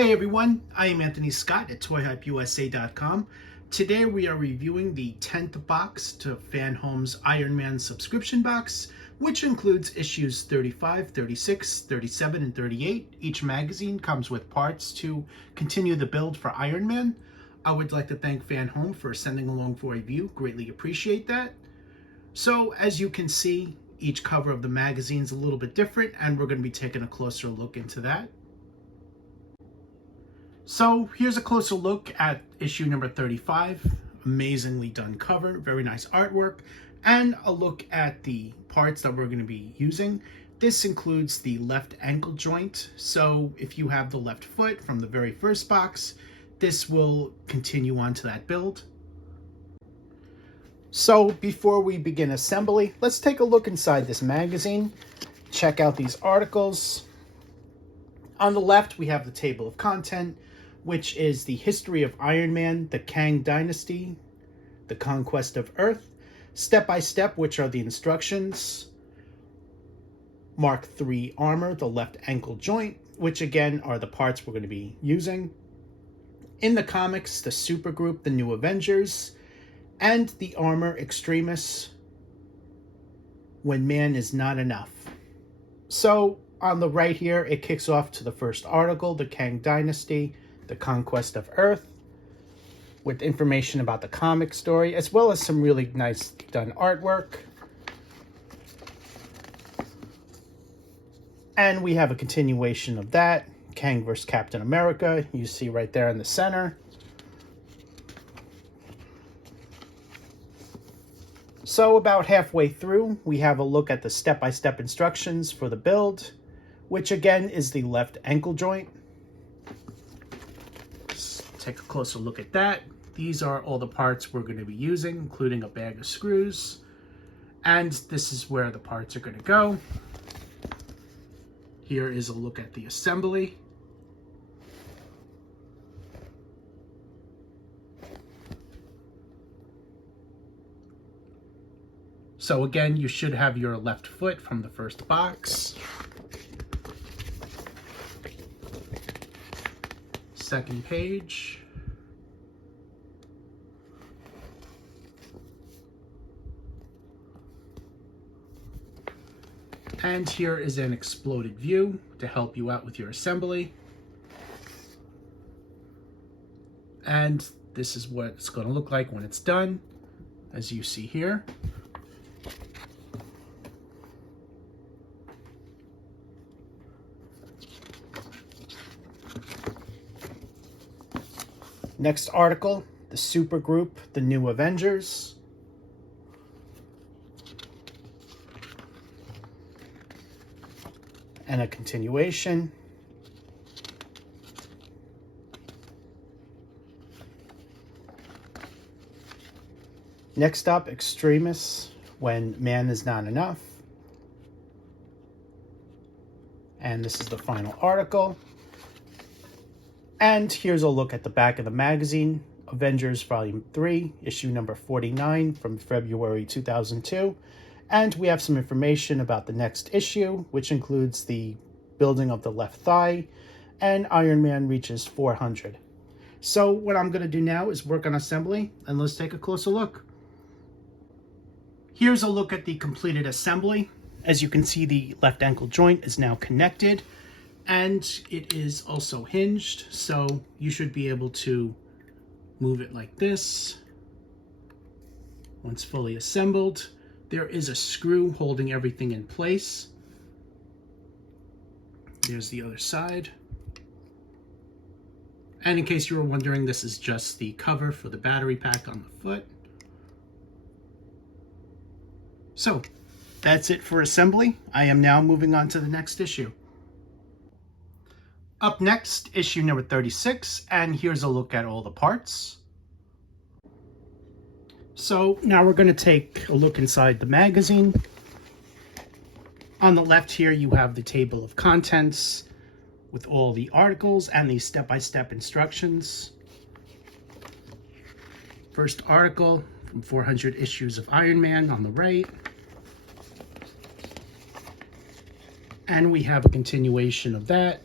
Hey everyone, I am Anthony Scott at ToyHypeUSA.com. Today we are reviewing the 10th box to FanHome's Iron Man subscription box, which includes issues 35, 36, 37, and 38. Each magazine comes with parts to continue the build for Iron Man. I would like to thank FanHome for sending along for a review. Greatly appreciate that. So as you can see, each cover of the magazine is a little bit different, and we're going to be taking a closer look into that. So here's a closer look at issue number 35. Amazingly done cover, very nice artwork, and a look at the parts that we're going to be using. This includes the left ankle joint. So if you have the left foot from the very first box, this will continue on to that build. So before we begin assembly, let's take a look inside this magazine. Check out these articles. On the left, we have the table of content, which is the history of Iron Man, the Kang Dynasty, the conquest of Earth, step by step, which are the instructions, Mark III armor, the left ankle joint, which again are the parts we're going to be using. In the comics, the supergroup, the New Avengers, and the armor Extremis, when man is not enough. So on the right here, it kicks off to the first article, the Kang Dynasty, the conquest of Earth, with information about the comic story, as well as some really nice done artwork. And we have a continuation of that, Kang vs. Captain America, you see right there in the center. So about halfway through, we have a look at the step-by-step instructions for the build, which again is the left ankle joint. Let's take a closer look at that. These are all the parts we're going to be using, including a bag of screws. And this is where the parts are going to go. Here is a look at the assembly. So again, you should have your left foot from the first box. Second page. And here is an exploded view to help you out with your assembly. And this is what it's going to look like when it's done, as you see here. Next article, the supergroup, the New Avengers. And a continuation. Next up, Extremis, when man is not enough. And this is the final article. And here's a look at the back of the magazine, Avengers Volume 3, issue number 49 from February 2002. And we have some information about the next issue, which includes the building of the left thigh, and Iron Man reaches 400. So what I'm going to do now is work on assembly, and let's take a closer look. Here's a look at the completed assembly. As you can see, the left ankle joint is now connected. And it is also hinged, so you should be able to move it like this. Once fully assembled, there is a screw holding everything in place. There's the other side. And in case you were wondering, this is just the cover for the battery pack on the foot. So that's it for assembly. I am now moving on to the next issue. Up next, issue number 36, and here's a look at all the parts. So now we're going to take a look inside the magazine. On the left here, you have the table of contents with all the articles and the step-by-step instructions. First article from 400 issues of Iron Man on the right. And we have a continuation of that.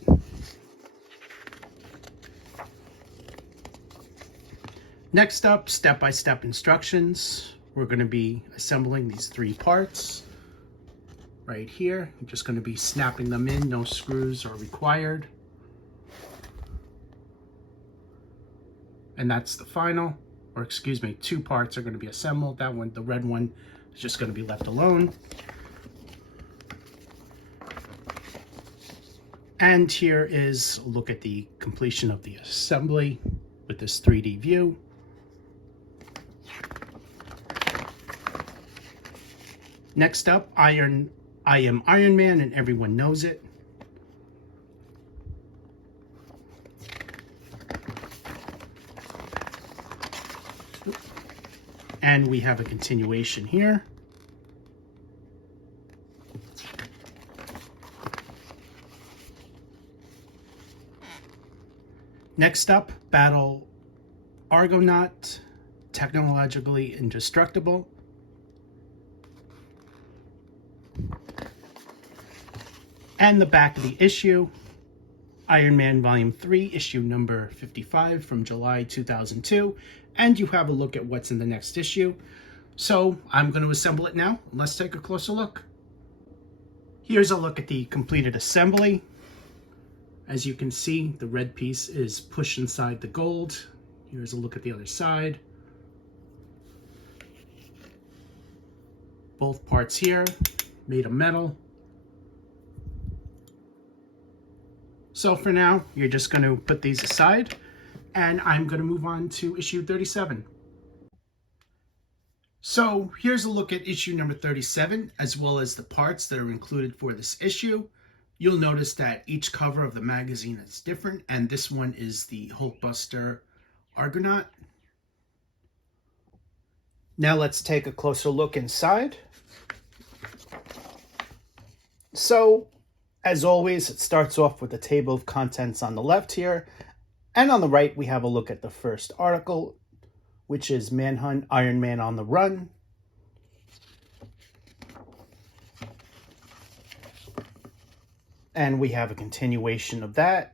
Next up, step-by-step instructions. We're going to be assembling these 3 parts right here. I'm just going to be snapping them in. No screws are required. And that's the final, or excuse me, 2 parts are going to be assembled. That one, the red one, is just going to be left alone. And here is a look at the completion of the assembly with this 3D view. Next up, I am Iron Man, and everyone knows it. And we have a continuation here. Next up, Battle Argonaut, technologically indestructible. And the back of the issue, Iron Man Volume 3, issue number 55 from July 2002. And you have a look at what's in the next issue. So I'm going to assemble it now. Let's take a closer look. Here's a look at the completed assembly. As you can see, the red piece is pushed inside the gold. Here's a look at the other side. Both parts here, made of metal. So for now, you're just going to put these aside, and I'm going to move on to issue 37. So here's a look at issue number 37, as well as the parts that are included for this issue. You'll notice that each cover of the magazine is different, and this one is the Hulkbuster Argonaut. Now let's take a closer look inside. So, as always, it starts off with the table of contents on the left here, and on the right we have a look at the first article, which is Manhunt Iron Man on the Run. And we have a continuation of that.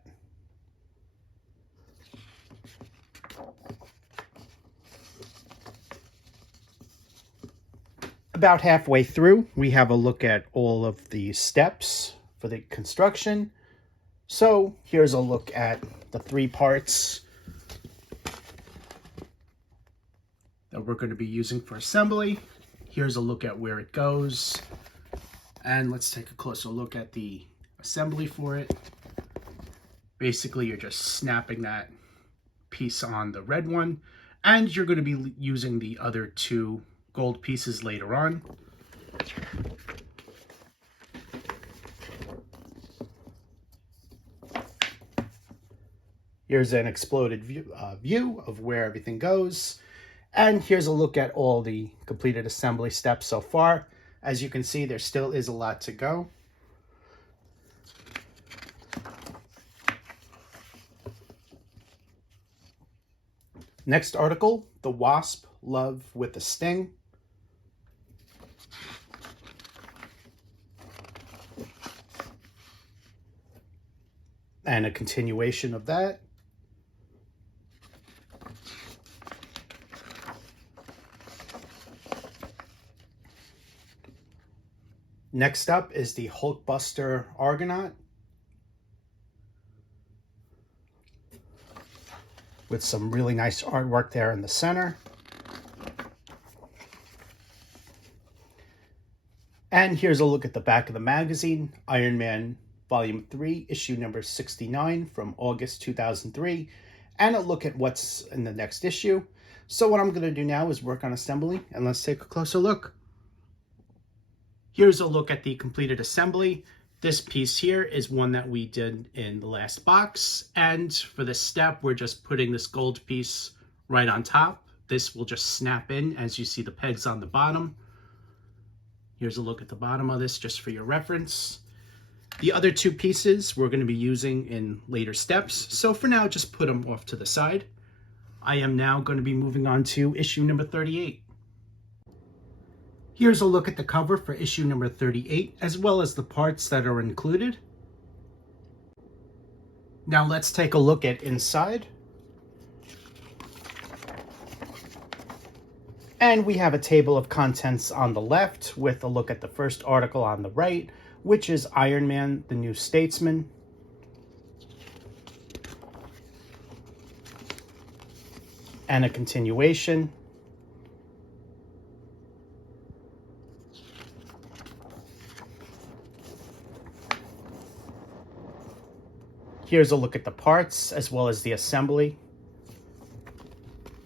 About halfway through, we have a look at all of the steps for the construction. So here's a look at the 3 parts that we're going to be using for assembly. Here's a look at where it goes. And let's take a closer look at the assembly for it. Basically, you're just snapping that piece on the red one, and you're going to be using the other 2 gold pieces later on. Here's an exploded view of where everything goes. And here's a look at all the completed assembly steps so far. As you can see, there still is a lot to go. Next article, The Wasp, Love with a Sting. And a continuation of that. Next up is the Hulkbuster Argonaut, with some really nice artwork there in the center. And here's a look at the back of the magazine, Iron Man Volume 3, issue number 69 from August 2003, and a look at what's in the next issue. So what I'm going to do now is work on assembly, and let's take a closer look. Here's a look at the completed assembly. This piece here is one that we did in the last box, and for this step, we're just putting this gold piece right on top. This will just snap in as you see the pegs on the bottom. Here's a look at the bottom of this just for your reference. The other 2 pieces we're going to be using in later steps, so for now, just put them off to the side. I am now going to be moving on to issue number 38. Here's a look at the cover for issue number 38, as well as the parts that are included. Now let's take a look at inside. And we have a table of contents on the left with a look at the first article on the right, which is Iron Man, the New Statesman. And a continuation. Here's a look at the parts as well as the assembly.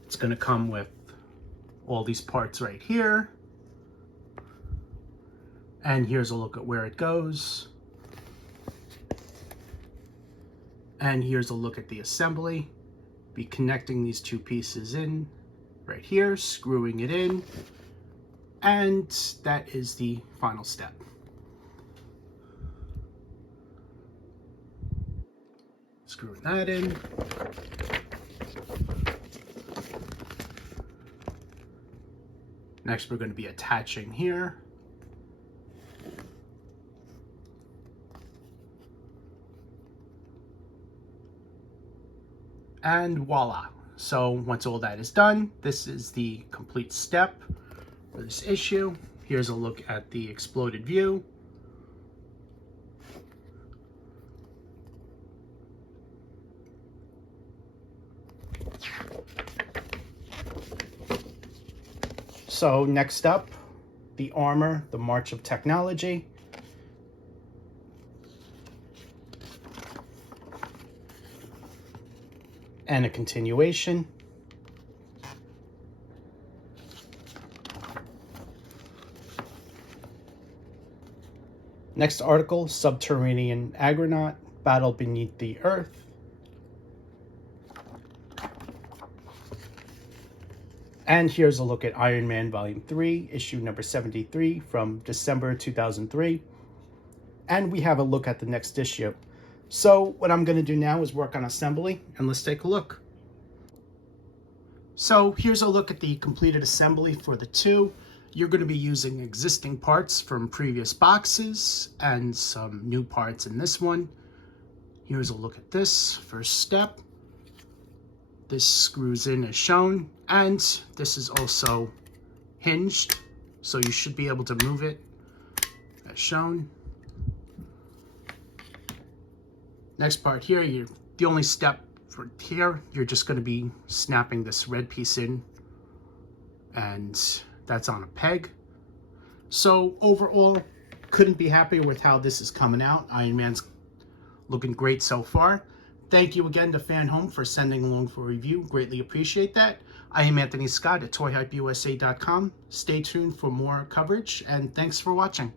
It's going to come with all these parts right here. And here's a look at where it goes. And here's a look at the assembly. Be connecting these two pieces in right here, screwing it in. And that is the final step. Screwing that in. Next, we're going to be attaching here. And voila. So once all that is done, this is the complete step for this issue. Here's a look at the exploded view. So next up, the armor, the March of Technology. And a continuation. Next article, Subterranean Agronaut, Battle Beneath the Earth. And here's a look at Iron Man Volume 3, issue number 73 from December 2003. And we have a look at the next issue. So what I'm going to do now is work on assembly, and let's take a look. So here's a look at the completed assembly for the two. You're going to be using existing parts from previous boxes and some new parts in this one. Here's a look at this first step. This screws in as shown, and this is also hinged, so you should be able to move it as shown. Next part here, the only step for here, you're just going to be snapping this red piece in, and that's on a peg. So overall, couldn't be happier with how this is coming out. Iron Man's looking great so far. Thank you again to FanHome for sending along for a review. Greatly appreciate that. I am Anthony Scott at ToyHypeUSA.com. Stay tuned for more coverage, and thanks for watching.